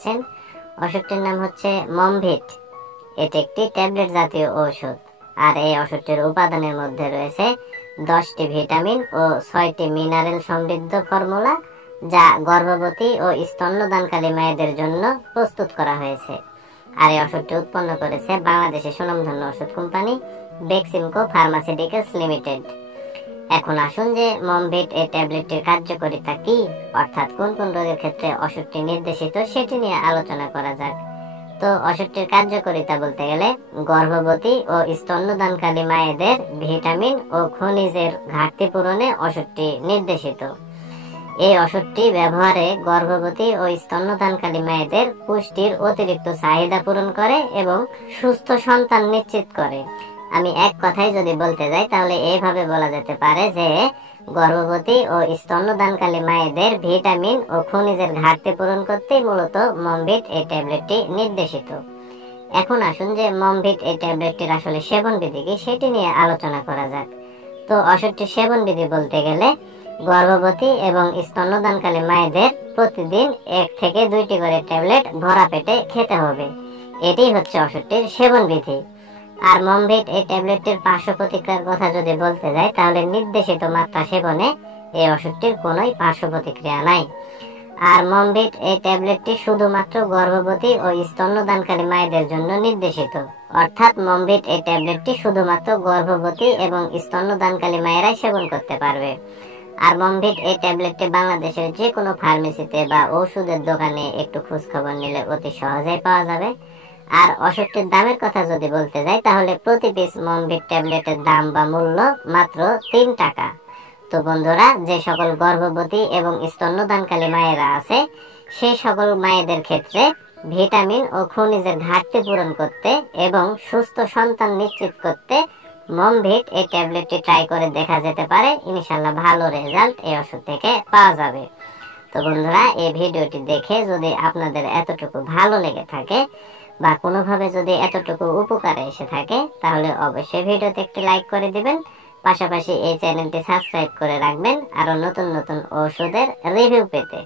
পাচ্ছেন। ওষুধটির নাম হচ্ছে মমভিট। এটি একটি ট্যাবলেট জাতীয় ঔষধ। আর এই ওষুধটির উপাদানের মধ্যে রয়েছে 10টি ভিটামিন ও 6টি মিনারেল সমৃদ্ধ ফর্মুলা, যা গর্ভবতী ও স্তন্যদানকারী মায়েদের জন্য প্রস্তুত করা হয়েছে। আর এই ওষুধটি উৎপন্ন করেছে বাংলাদেশের সুনামধন্য ওষুধ কোম্পানি বেক্সিমকো ফার্মাসিউটিক্যালস লিমিটেড। এখন আসুন যে মমভিট এই ট্যাবলেটটির কার্যকারিতা কি, অর্থাৎ কোন কোন রোগের ক্ষেত্রে ওষুধটি নির্দেশিত সেটি নিয়ে আলোচনা করা যাক। তো ওষুধটির কার্যকারিতা বলতে গেলে গর্ভবতী ও স্তন্যদানকারী মায়েদের ভিটামিন ও খনিজের ঘাটতি পূরণে ওষুধটি নির্দেশিত। এই ওষুধটি ব্যবহারে গর্ভবতী ও স্তন্যদানকারী মায়েদের পুষ্টির অতিরিক্ত চাহিদা পূরণ করে এবং সুস্থ সন্তান নিশ্চিত করে। আমি এক কথায় যদি বলতে যাই তাহলে এইভাবে বলা যেতে পারে যে গর্ভবতী ও স্তন্যদানকারী মায়েদের ভিটামিন ও খনিজের ঘাটতি পূরণ করতেই মূলত মমভিট এই ট্যাবলেটটি নির্দেশিত। এখন আসুন যে মমভিট এই ট্যাবলেটটির আসলে সেবনবিধি কি সেটি নিয়ে আলোচনা করা যাক। তো ওষুধটির সেবনবিধি বলতে গেলে গর্ভবতী এবং স্তন্যদানকারী মায়েদের প্রতিদিন 1 থেকে 2টি করে ট্যাবলেট ভরা পেটে খেতে হবে। এটি হচ্ছে ওষুধটির সেবনবিধি। আর মমভিট এই ট্যাবলেটটির পার্শ্ব প্রতিক্রিয়ার কথা যদি বলতে যাই তাহলে নির্দেশিত মাত্রা সেবনে এই ওষুধটির কোনো পার্শ্ব প্রতিক্রিয়া নাই। আর মমভিট এই ট্যাবলেটটি শুধুমাত্র গর্ভবতী ও স্তন্যদানকারী মায়েদের জন্য নির্দেশিত, অর্থাৎ মমভিট এই ট্যাবলেটটি শুধুমাত্র গর্ভবতী এবং স্তন্যদানকারী মায়েরাই সেবন করতে পারবে। আর মমভিট এই ট্যাবলেটটি বাংলাদেশের যে কোনো ফার্মেসিতে বা ওষুধের দোকানে একটু খোঁজ খবর নিলে অতি সহজেই পাওয়া যাবে। আর ওষুধটির দামের কথা যদি বলতে যাই তাহলে প্রতি পিস মমভিট ট্যাবলেটের দাম বা মূল্য মাত্র 3 টাকা। তো বন্ধুরা, যে সকল গর্ভবতী এবং স্তন্যদানকারী মায়েরা আছে সেই সকল মায়েদের ক্ষেত্রে ভিটামিন ও খনিজের ঘাটতি পূরণ করতে এবং সুস্থ সন্তান নিশ্চিত করতে মমভিট এই ট্যাবলেটটি ট্রাই করে দেখা যেতে পারে। ইনশাআল্লাহ ভালো রেজাল্ট এই ওষুধ থেকে পাওয়া যাবে। তো বন্ধুরা, এই ভিডিওটি দেখে যদি আপনাদের এতটুকু ভালো লেগে থাকে বা কোনোভাবে যদি এতটুকু উপকারে এসে থাকে তাহলে অবশ্যই ভিডিওতে একটি লাইক করে দিবেন। পাশাপাশি এই চ্যানেলটি সাবস্ক্রাইব করে রাখবেন আরো নতুন নতুন ওষুধের রিভিউ পেতে।